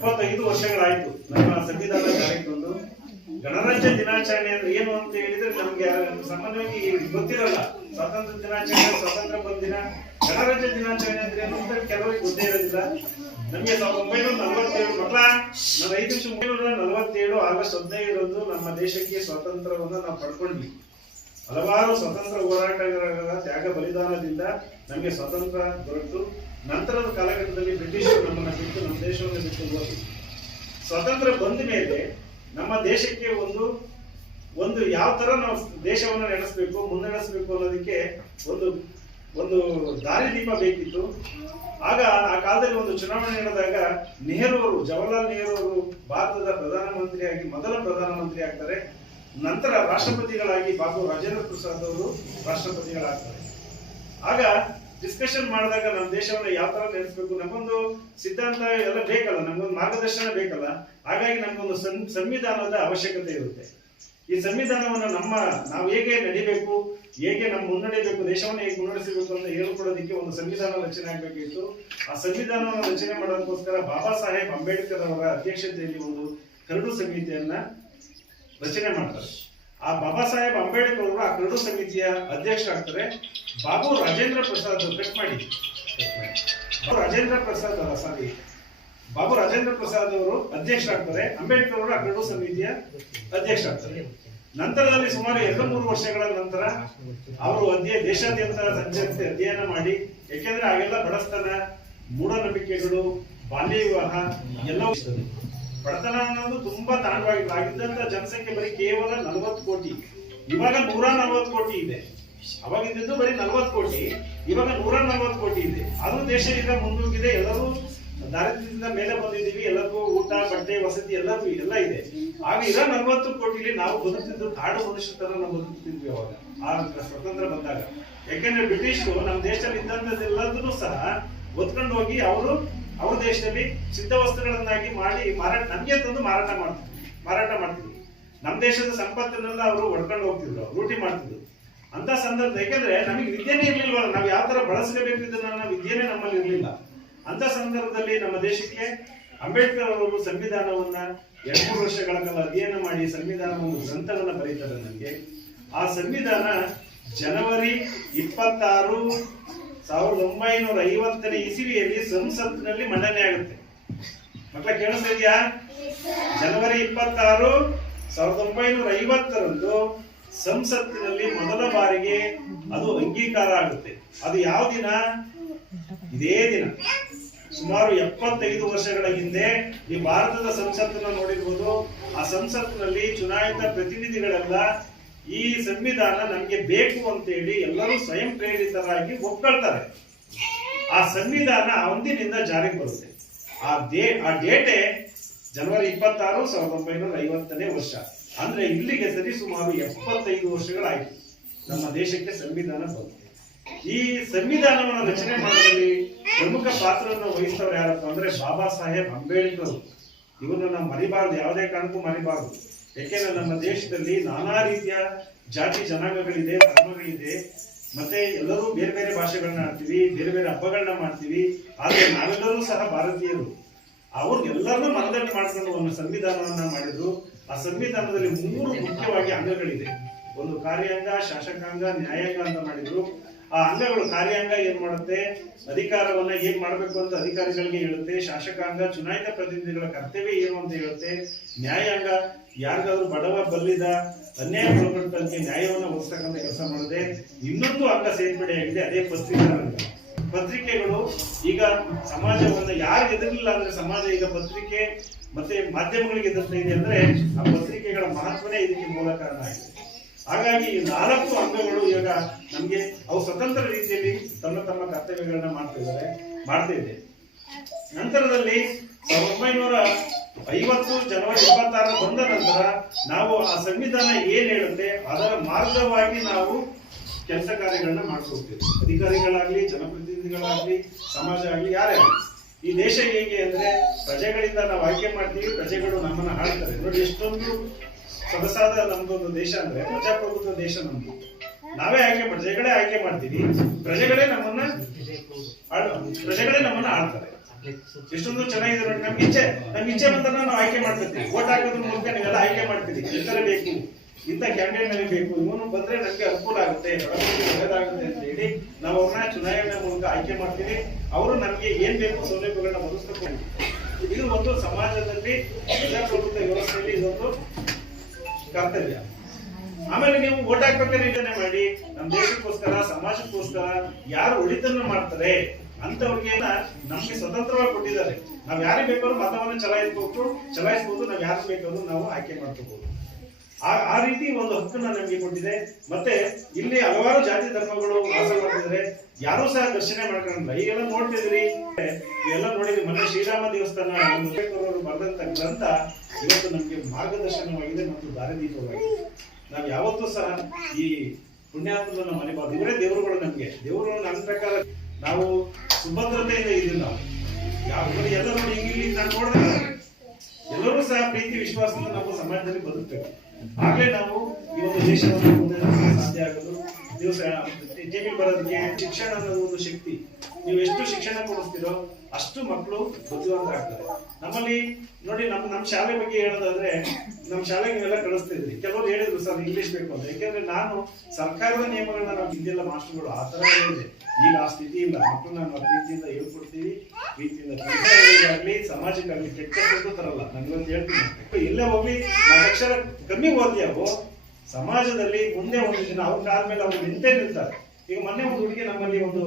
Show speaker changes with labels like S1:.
S1: ಎಪ್ಪತ್ತೈದು ವರ್ಷಗಳಾಯ್ತು. ನಮ್ಮ ಸಂವಿಧಾನ ಬಂದು ಗಣರಾಜ್ಯ ದಿನಾಚರಣೆ ಅಂದ್ರೆ ಏನು ಅಂತ ಹೇಳಿದ್ರೆ ನಮ್ಗೆ ಸಾಮಾನ್ಯವಾಗಿ ಗೊತ್ತಿರಲ್ಲ. ಸ್ವಾತಂತ್ರ್ಯ ದಿನಾಚರಣೆ, ಸ್ವಾತಂತ್ರ್ಯ ಬಂದಿನ ಗಣರಾಜ್ಯ ದಿನಾಚರಣೆ ಅಂದ್ರೆ ಏನು ಅಂತ ಕೆಲವರಿಗೆ ಗೊತ್ತೇ ಇರೋದಿಲ್ಲ. ನಮಗೆ ಸಾವಿರದ ಒಂಬೈನೂರ ನಲವತ್ತೇಳು ಮಕ್ಕಳ ನಾವು ಐದು ಒಂಬೈನೂರ ನಲವತ್ತೇಳು ಆಗಸ್ಟ್ ಹದಿನೈದರಂದು ನಮ್ಮ ದೇಶಕ್ಕೆ ಸ್ವಾತಂತ್ರ್ಯವನ್ನ ನಾವು ಪಡ್ಕೊಂಡ್ವಿ. ಹಲವಾರು ಸ್ವತಂತ್ರ ಹೋರಾಟಗಾರರ ತ್ಯಾಗ ಬಲಿದಾನದಿಂದ ನಮಗೆ ಸ್ವತಂತ್ರ ದೊರೆತು ನಂತರದ ಕಾಲಘಟ್ಟದಲ್ಲಿ ಬ್ರಿಟಿಷರು ನಮ್ಮನ್ನು ಬಿಟ್ಟು ನಮ್ಮ ದೇಶವನ್ನು ಬಿಟ್ಟು ಹೋಗಿ. ಸ್ವಾತಂತ್ರ್ಯ ಬಂದ ಮೇಲೆ ನಮ್ಮ ದೇಶಕ್ಕೆ ಒಂದು ಒಂದು ಯಾವ ತರ ನಾವು ದೇಶವನ್ನು ನಡೆಸಬೇಕು, ಮುನ್ನಡೆಸಬೇಕು ಅನ್ನೋದಕ್ಕೆ ಒಂದು ಒಂದು ದಾರಿದೀಪ ಬೇಕಿತ್ತು. ಆಗ ಆ ಕಾಲದಲ್ಲಿ ಒಂದು ಚುನಾವಣೆ ನಡೆದಾಗ ನೆಹರು ಅವರು, ಜವಾಹರ್ಲಾಲ್ ನೆಹರು ಅವರು ಭಾರತದ ಪ್ರಧಾನಮಂತ್ರಿಯಾಗಿ, ಮೊದಲ ಪ್ರಧಾನಮಂತ್ರಿ ಆಗ್ತಾರೆ. ನಂತರ ರಾಷ್ಟ್ರಪತಿಗಳಾಗಿ ಬಾಬು ರಾಜೇಂದ್ರ ಪ್ರಸಾದ್ ಅವರು ರಾಷ್ಟ್ರಪತಿಗಳಾಗ್ತಾರೆ. ಆಗ ಡಿಸ್ಕಷನ್ ಮಾಡಿದಾಗ ನಮ್ಮ ದೇಶವನ್ನ ಯಾವ ತರ ನಡೆಸಬೇಕು ನಮಗೊಂದು ಸಿದ್ಧಾಂತ ಎಲ್ಲ ಬೇಕಲ್ಲ, ನಮಗೊಂದು ಮಾರ್ಗದರ್ಶನ ಬೇಕಲ್ಲ. ಹಾಗಾಗಿ ನಮಗೊಂದು ಸಂವಿಧಾನದ ಅವಶ್ಯಕತೆ ಇರುತ್ತೆ. ಈ ಸಂವಿಧಾನವನ್ನು ನಮ್ಮ, ನಾವು ಹೇಗೆ ನಡಿಬೇಕು, ಹೇಗೆ ನಮ್ಮ ಮುನ್ನಡೆಯಬೇಕು ದೇಶವನ್ನು ಹೇಗೆ ಮುನ್ನಡೆಸಬೇಕು ಅಂತ ಹೇಳ್ಕೊಡೋದಕ್ಕೆ ಒಂದು ಸಂವಿಧಾನ ರಚನೆ ಆಗಬೇಕಿತ್ತು. ಆ ಸಂವಿಧಾನವನ್ನು ರಚನೆ ಮಾಡೋದಕ್ಕೋಸ್ಕರ ಬಾಬಾ ಸಾಹೇಬ್ ಅಂಬೇಡ್ಕರ್ ಅವರ ಅಧ್ಯಕ್ಷತೆಯಲ್ಲಿ ಒಂದು ಕರಡು ಸಮಿತಿಯನ್ನ ರಚನೆ ಮಾಡ್ತಾರೆ. ಆ ಬಾಬಾ ಸಾಹೇಬ್ ಅಂಬೇಡ್ಕರ್ ಅವರು ಆ ಕರಡು ಸಮಿತಿಯ ಅಧ್ಯಕ್ಷರಾಗ್ತಾರೆ. ಬಾಬು ರಾಜೇಂದ್ರ ಪ್ರಸಾದ್ ಕಟ್ ಮಾಡಿ. ರಾಜೇಂದ್ರ ಪ್ರಸಾದ್ ಅಲ್ಲ ಸಾರಿ. ಬಾಬು ರಾಜೇಂದ್ರ ಪ್ರಸಾದ್ ಅವರು ಅಧ್ಯಕ್ಷರಾಗ್ತಾರೆ. ಅಂಬೇಡ್ಕರ್ ಅವರು ಆ ಕರಡು ಸಮಿತಿಯ ಅಧ್ಯಕ್ಷರಾಗ್ತಾರೆ. ನಂತರದಲ್ಲಿ ಸುಮಾರು ಎರಡು ಮೂರು ವರ್ಷಗಳ ನಂತರ ಅವರು ಅಧ್ಯಯ ದೇಶಾದ್ಯಂತ ಸಂಚರಿಸಿ ಅಧ್ಯಯನ ಮಾಡಿ. ಯಾಕೆಂದ್ರೆ ಆಗೆಲ್ಲ ಬಡಸ್ತನ ಮೂಢನಂಬಿಕೆಗಳು ಬಾಲ್ಯ ವಿವಾಹ ಎಲ್ಲವೂ. ಬಡತನ ಅನ್ನೋದು ತುಂಬಾ ತಾಂಡವಾಗಿತ್ತು ಆಗಿದ್ದಂತ ಜನಸಂಖ್ಯೆ ಬರೀ ಕೇವಲ ನಲವತ್ತು ಕೋಟಿ. ಇವಾಗ ನೂರ ನಲವತ್ತು ಕೋಟಿ ಇದೆ. ಅವಾಗಿದ್ದು ಬರೀ ನಲವತ್ತು ಕೋಟಿ. ಇವಾಗ ನೂರ ನಲವತ್ತು ಕೋಟಿ ಇದೆ. ಅದು ದೇಶದಿಂದ ಈಗ ಮುಂದೋಗಿದೆ. ಎಲ್ಲರೂ ದಾರಿದ್ರ್ಯದಿಂದ ಮೇಲೆ ಬಂದಿದ್ದೀವಿ. ಎಲ್ಲರಿಗೂ ಊಟ, ಬಟ್ಟೆ, ವಸತಿ ಎಲ್ಲರಿಗೂ ಎಲ್ಲ ಇದೆ. ಆಗ ಇರೋ ನಲವತ್ತು ಕೋಟಿಲಿ ನಾವು ಬದುಕ್ತಿದ್ದು ಕಾಡು ಮನುಷ್ಯ ತರ ನಾವು ಬದುಕ್ತಿದ್ವಿ ಅವಾಗ. ಆ ಸ್ವತಂತ್ರ ಬಂದಾಗ. ಯಾಕೆಂದ್ರೆ ಬ್ರಿಟಿಷರು ನಮ್ಮ ದೇಶದಲ್ಲಿ ಇದ್ದಂಥದ್ದೆಲ್ಲದನ್ನು ಸಹ ಒತ್ಕೊಂಡು ಹೋಗಿ ಅವರು ಅವ್ರ ದೇಶದಲ್ಲಿ ಸಿದ್ಧ ವಸ್ತುಗಳನ್ನಾಗಿ ಮಾಡಿ ಮಾರಾಟ ನಮಗೆ ತಂದು ಮಾರಾಟ ಮಾಡ್ತಿದ್ರು ಮಾರಾಟ ಮಾಡ್ತಿದ್ರು ನಮ್ಮ ದೇಶದ ಸಂಪತ್ತನ್ನೆಲ್ಲ ಅವರು ಒಡ್ಕೊಂಡು ಹೋಗ್ತಿದ್ರು, ಲೂಟಿ ಮಾಡ್ತಿದ್ರು. ಅಂತ ಸಂದರ್ಭ ಯಾಕಂದ್ರೆ ನಮಗೆ ವಿದ್ಯೆನೇ ಇರ್ಲಿಲ್ವಲ್ಲ, ನಾವು ಯಾವ ತರ ಬಳಸಲೇಬೇಕು ಇದನ್ನ ವಿದ್ಯೆನೇ ನಮ್ಮಲ್ಲಿ ಇರಲಿಲ್ಲ. ಅಂತ ಸಂದರ್ಭದಲ್ಲಿ ನಮ್ಮ ದೇಶಕ್ಕೆ ಅಂಬೇಡ್ಕರ್ ಅವರು ಸಂವಿಧಾನವನ್ನ ಎರಡು ಮೂರು ವರ್ಷಗಳ ಕಾಲ ಅಧ್ಯಯನ ಮಾಡಿ ಸಂವಿಧಾನವನ್ನು ಗ್ರಂಥವನ್ನ ಬರೀತಾರೆ ನನಗೆ ಆ ಸಂವಿಧಾನ ಜನವರಿ ಇಪ್ಪತ್ತಾರು ಸಾವಿರದ ಒಂಬೈನೂರ ಐವತ್ತನೇ ಇಸವಿಯಲ್ಲಿ ಸಂಸತ್ನಲ್ಲಿ ಮಂಡನೆ ಆಗುತ್ತೆ. ಮಕ್ಕಳ, ಕೇಳಿಸ್ತಾ ಇದೆಯಾ? ಜನವರಿ ಇಪ್ಪತ್ತಾರು, ಸಾವಿರದ ಒಂಬೈನೂರ ಐವತ್ತರಂದು ಸಂಸತ್ತಿನಲ್ಲಿ ಮೊದಲ ಬಾರಿಗೆ ಅದು ಅಂಗೀಕಾರ ಆಗುತ್ತೆ. ಅದು ಯಾವ ದಿನ? ಇದೇ ದಿನ. ಸುಮಾರು ಎಪ್ಪತ್ತೈದು ವರ್ಷಗಳ ಹಿಂದೆ ಈ ಭಾರತದ ಸಂಸತ್ತನ್ನ ನೋಡಿರ್ಬೋದು. ಆ ಸಂಸತ್ತಿನಲ್ಲಿ ಚುನಾಯಿತ ಪ್ರತಿನಿಧಿಗಳೆಲ್ಲ ಈ ಸಂವಿಧಾನ ನಮಗೆ ಬೇಕು ಅಂತೇಳಿ ಎಲ್ಲರೂ ಸ್ವಯಂ ಪ್ರೇರಿತರಾಗಿ ಒಪ್ಕೊಳ್ತಾರೆ. ಆ ಸಂವಿಧಾನ ಅಂದಿನಿಂದ ಜಾರಿಗೆ ಬರುತ್ತೆ. ಆ ಡೇ ಆ ಡೇಟೆ ಜನವರಿ ಇಪ್ಪತ್ತಾರು, ಸಾವಿರದ ಒಂಬೈನೂರ ಐವತ್ತನೇ ವರ್ಷ. ಅಂದ್ರೆ ಇಲ್ಲಿಗೆ ಸರಿ ಸುಮಾರು ಎಪ್ಪತ್ತೈದು ವರ್ಷಗಳಾಯಿತು. ನಮ್ಮ ದೇಶಕ್ಕೆ ಸಂವಿಧಾನ ಬಂತು. ಈ ಸಂವಿಧಾನವನ್ನು ರಚನೆ ಮಾಡುವಲ್ಲಿ ಪ್ರಮುಖ ಪಾತ್ರವನ್ನು ವಹಿಸಿದವರು ಯಾರಪ್ಪ ಅಂದ್ರೆ ಬಾಬಾ ಸಾಹೇಬ್ ಅಂಬೇಡ್ಕರ್. ಇವನ್ನ ನಾವು ಮರಿಬಾರದು, ಯಾವುದೇ ಕಾರಣಕ್ಕೂ ಮರಿಬಾರದು. ಯಾಕೆಂದ್ರೆ ನಮ್ಮ ದೇಶದಲ್ಲಿ ನಾನಾ ರೀತಿಯ ಜಾತಿ ಜನಾಂಗಗಳಿದೆ, ಧರ್ಮಗಳಿದೆ. ಮತ್ತೆ ಎಲ್ಲರೂ ಬೇರೆ ಬೇರೆ ಭಾಷೆಗಳನ್ನ ಆಡ್ತೀವಿ, ಬೇರೆ ಬೇರೆ ಹಬ್ಬಗಳನ್ನ ಮಾಡ್ತೀವಿ. ಆದ್ರೆ ನಾವೆಲ್ಲರೂ ಸಹ ಭಾರತೀಯರು. ಅವ್ರಿಗೆಲ್ಲರನ್ನೂ ಮನದಟ್ಟು ಮಾಡ್ಕೊಂಡು ಒಂದು ಸಂವಿಧಾನವನ್ನ ಮಾಡಿದ್ರು. ಆ ಸಂವಿಧಾನದಲ್ಲಿ ಮೂರು ಮುಖ್ಯವಾಗಿ ಅಂಗಗಳಿದೆ. ಒಂದು ಕಾರ್ಯಾಂಗ, ಶಾಸಕಾಂಗ, ನ್ಯಾಯಾಂಗ ಅಂತ ಮಾಡಿದ್ರು. ಆ ಅಂಗಗಳು ಕಾರ್ಯಾಂಗ ಏನ್ ಮಾಡುತ್ತೆ? ಅಧಿಕಾರವನ್ನ ಏನ್ ಮಾಡಬೇಕು ಅಂತ ಅಧಿಕಾರಿಗಳಿಗೆ ಹೇಳುತ್ತೆ? ಶಾಸಕಾಂಗ, ಚುನಾಯಿತ ಪ್ರತಿನಿಧಿಗಳ ಕರ್ತವ್ಯ ಏನು ಅಂತ ಹೇಳುತ್ತೆ? ನ್ಯಾಯಾಂಗ ಯಾರಿಗಾದ್ರೂ ಬಡವ ಬಲ್ಲಿದ ಅನ್ಯಾಯ ಒಳಪಟ್ಟಂತೆ ನ್ಯಾಯವನ್ನು ಒದಗಿಸ್ತಕ್ಕಂಥ ಕೆಲಸ ಮಾಡಿದೆ ಇನ್ನೊಂದು ಅಂಗ ಸೇರ್ಪಡೆಯಾಗಿದೆ ಅದೇ ಪತ್ರಿಕಾ ಪತ್ರಿಕೆಗಳು ಈಗ ಸಮಾಜವನ್ನ ಯಾರಿಗೆ ಎದುರಿಲ್ಲ ಅಂದ್ರೆ ಸಮಾಜ ಈಗ ಪತ್ರಿಕೆ ಮತ್ತೆ ಮಾಧ್ಯಮಗಳಿಗೆ ಎದುರ್ತಾ ಇದೆ ಅಂದ್ರೆ ಆ ಪತ್ರಿಕೆಗಳ ಮಹತ್ವನೇ ಇದಕ್ಕೆ ಮೂಲ ಕಾರಣ ಆಗಿದೆ. ಹಾಗಾಗಿ ಈ ನಾಲ್ಕು ಅಂಗಗಳು ಇವಾಗ ನಮಗೆ ಅವು ಸ್ವತಂತ್ರ ರೀತಿಯಲ್ಲಿ ತಮ್ಮ ತಮ್ಮ ಕರ್ತವ್ಯಗಳನ್ನ ಮಾಡ್ತಿದ್ದಾರೆ ಮಾಡ್ತಾ ಇದೆ ನಂತರದಲ್ಲಿ ಸಾವಿರದ ಒಂಬೈನೂರ ಐವತ್ತು ಜನವರಿ ಇಪ್ಪತ್ತಾರ ಬಂದ ನಂತರ ನಾವು ಆ ಸಂವಿಧಾನ ಏನ್ ಹೇಳುತ್ತೆ, ಅದರ ಮಾರ್ಗವಾಗಿ ನಾವು ಕೆಲಸ ಕಾರ್ಯಗಳನ್ನ ಮಾಡ್ಕೊಳ್ತೇವೆ. ಅಧಿಕಾರಿಗಳಾಗ್ಲಿ, ಜನಪ್ರತಿನಿಧಿಗಳಾಗ್ಲಿ, ಸಮಾಜ ಆಗ್ಲಿ, ಯಾರೇ ಈ ದೇಶ ಹೇಗೆ ಅಂದ್ರೆ ಪ್ರಜೆಗಳಿಂದ ನಾವು ಆಯ್ಕೆ ಮಾಡ್ತೀವಿ, ಪ್ರಜೆಗಳು ನಮ್ಮನ್ನ ಆಳ್ತಾರೆ ನೋಡಿ, ಎಷ್ಟೊಂದು ಸೊಗಸಾದ ನಮ್ದೊಂದು ದೇಶ ಅಂದ್ರೆ ಪ್ರಜಾಪ್ರಭುತ್ವ ದೇಶ ನಮ್ದು. ನಾವೇ ಆಯ್ಕೆ ಪ್ರಜೆಗಳೇ ಆಯ್ಕೆ ಮಾಡ್ತೀವಿ. ಪ್ರಜೆಗಳೇ ನಮ್ಮನ್ನ ಪ್ರಜೆಗಳೇ ನಮ್ಮನ್ನ ಆಳ್ತಾರೆ ಎಷ್ಟೊಂದು ಚೆನ್ನಾಗಿದೆ ನೋಡಿ, ನಮ್ಗೆ ಇಚ್ಛೆ ನಮ್ಗೆ ಇಚ್ಛೆ ಬಂದ ನಾವು ಆಯ್ಕೆ ಮಾಡ್ತೀವಿ ಓಟ್ ಹಾಕೋದ್ರ ಮೂಲಕ ನೀವೆಲ್ಲ ಆಯ್ಕೆ ಮಾಡ್ತೀವಿ ಎಲ್ಲ ಬೇಕು? ಇಂಥ ಕ್ಯಾಂಡಿಡೇಟ್ ನಮಗೆ ಬೇಕು. ಇವನು ಬಂದ್ರೆ ನಮ್ಗೆ ಅನುಕೂಲ ಆಗುತ್ತೆ. ಒಳ್ಳೇದಾಗುತ್ತೆ ಅಂತ ಹೇಳಿ ನಾವು ಅವ್ರನ್ನ ಚುನಾವಣೆ ಮೂಲಕ ಆಯ್ಕೆ ಮಾಡ್ತೀವಿ. ಅವರು ನಮ್ಗೆ ಏನ್ ಬೇಕು ಸೌಲಭ್ಯಗಳನ್ನ ಒದಗಿಸ್ಕೊಂಡು ಇದು ಒಂದು ಸಮಾಜದಲ್ಲಿ ಪ್ರಜಾಪ್ರಭುತ್ವ ವ್ಯವಸ್ಥೆಯಲ್ಲಿ ಇದೊಂದು ಕರ್ತವ್ಯ. ಆಮೇಲೆ ನೀವು ಓಟ್ ಹಾಕ್ಬೇಕಾದ್ರೆ ಯೋಚನೆ ಮಾಡಿ. ನಮ್ಮ ದೇಶಕ್ಕೋಸ್ಕರ, ಸಮಾಜಕ್ಕೋಸ್ಕರ ಯಾರು ಒಳಿತನ್ನ ಮಾಡ್ತಾರೆ ಅಂತವ್ರಿಗೆ ನಮ್ಗೆ ಸ್ವತಂತ್ರವಾಗಿ ಕೊಟ್ಟಿದ್ದಾರೆ. ನಾವ್ ಯಾರಿಗೆ ಬೇಕಾದ್ರೂ ಮತವನ್ನ ಚಲಾಯಿಸಬಹುದು ಚಲಾಯಿಸಬಹುದು ನಾವ್ ಯಾರು ಬೇಕಾದ್ರೂ ನಾವು ಆಯ್ಕೆ ಮಾಡ್ಕೋಬಹುದು ಆ ರೀತಿ ಒಂದು ಹಕ್ಕನ್ನ ನಮಗೆ ಕೊಟ್ಟಿದೆ. ಮತ್ತೆ ಇಲ್ಲಿ ಹಲವಾರು ಜಾತಿ ಧರ್ಮಗಳು ವಾಸ ಮಾಡ್ತಿದ್ರೆ ಯಾರು ಸಹ ದರ್ಶನ ಮಾಡ್ಕೊಂಡಿಲ್ಲ ಈಗೆಲ್ಲ ನೋಡ್ತಿದ್ರಿ ಎಲ್ಲ ನೋಡಿದ್ರಿ ಮೊನ್ನೆ ಶ್ರೀರಾಮ ದೇವಸ್ಥಾನ ಬರೆದಂತ ಗ್ರಂಥ ಇವತ್ತು ನಮ್ಗೆ ಮಾರ್ಗದರ್ಶನವಾಗಿದೆ ಮತ್ತು ದಾರಿದೀಪವಾಗಿದೆ. ನಾವ್ ಯಾವತ್ತೂ ಸಹ ಈ ಪುಣ್ಯಾತ್ಮನ ಮನೆಬಾರ್ದು ಇವರೇ ದೇವರುಗಳು ನಮ್ಗೆ. ದೇವರು ನನ್ನ ಪ್ರಕಾರ ನಾವು ಸುಭದ್ರತೆಯಿಂದ ಇದೀವಿ ನಾವು. ಯಾವ ಬರೀ ಎಲ್ಲ ನೋಡಿ ಹಿಂಗಿಲ್ಲ ನಾನು ನೋಡಿದ್ರೆ ಎಲ್ಲರೂ ಸಹ ಪ್ರೀತಿ, ವಿಶ್ವಾಸದಿಂದ ನಮ್ಮ ಸಮಾಜದಲ್ಲಿ ಬದುಕ್ತೇವೆ ಆಗ್ಲೇ ನಾವು ಈ ಒಂದು ದೇಶವನ್ನು ಮುಂದೆ ನಡೆಸಲು ಸಾಧ್ಯ ಆಗೋದು ನೀವು ಟಿವಿ ಬರೋದಕ್ಕೆ ಶಿಕ್ಷಣ ಅನ್ನೋದು ಒಂದು ಶಕ್ತಿ. ನೀವು ಎಷ್ಟು ಶಿಕ್ಷಣ ಕೊಡಿಸ್ತೀರೋ ಅಷ್ಟು ಮಕ್ಕಳು ಬುದ್ಧಿವಂತರಾಗ್ತಾರೆ. ನಮ್ಮಲ್ಲಿ ನೋಡಿ, ನಮ್ಮ ನಮ್ಮ ಶಾಲೆ ಬಗ್ಗೆ ಹೇಳೋದಾದ್ರೆ, ನಮ್ಮ ಶಾಲೆಗೆ ಕಳಿಸ್ತಿದ್ರಿ. ಕೆಲವರು ಹೇಳಿದ್ರು, ಸರ್ ಇಂಗ್ಲಿಷ್ ಬೇಕು ಅಂತ. ಯಾಕೆಂದ್ರೆ ನಾನು ಸರ್ಕಾರದ ನಿಯಮಗಳನ್ನ ನಾವು ಹಿಂದಿಲ್ಲ ಮಾಸ್ಟರ್ಗಳು ಆ ತರ ಹೇಳಿದೆ ಈಗ ಆ ಸ್ಥಿತಿ ಇಲ್ಲ ಮಕ್ಕಳು ನಾನು ಪ್ರೀತಿಯಿಂದ ಹೇಳ್ಕೊಡ್ತೀವಿ, ಪ್ರೀತಿಯಿಂದ ಆಗಲಿ ಸಮಾಜಕ್ಕಾಗಲಿ ಕೆಟ್ಟ ತರಲ್ಲ. ನನಗೊಂದು ಹೇಳ್ತೀನಿ. ಎಲ್ಲೇ ಹೋಗ್ಲಿ, ನಾವು ಅಕ್ಷರ ಕಮ್ಮಿ ಓದ್ಯಾವೋ ಸಮಾಜದಲ್ಲಿ ಮುಂದೆ ಒಂದು ದಿನ ಅವ್ರ ಕಾಲ ಮೇಲೆ ಅವ್ರು ನಿಂತೇ ನಿಲ್ತಾರೆ. ಈಗ ಮೊನ್ನೆ ಒಂದು ಹುಡುಗಿ ನಮ್ಮಲ್ಲಿ ಒಂದು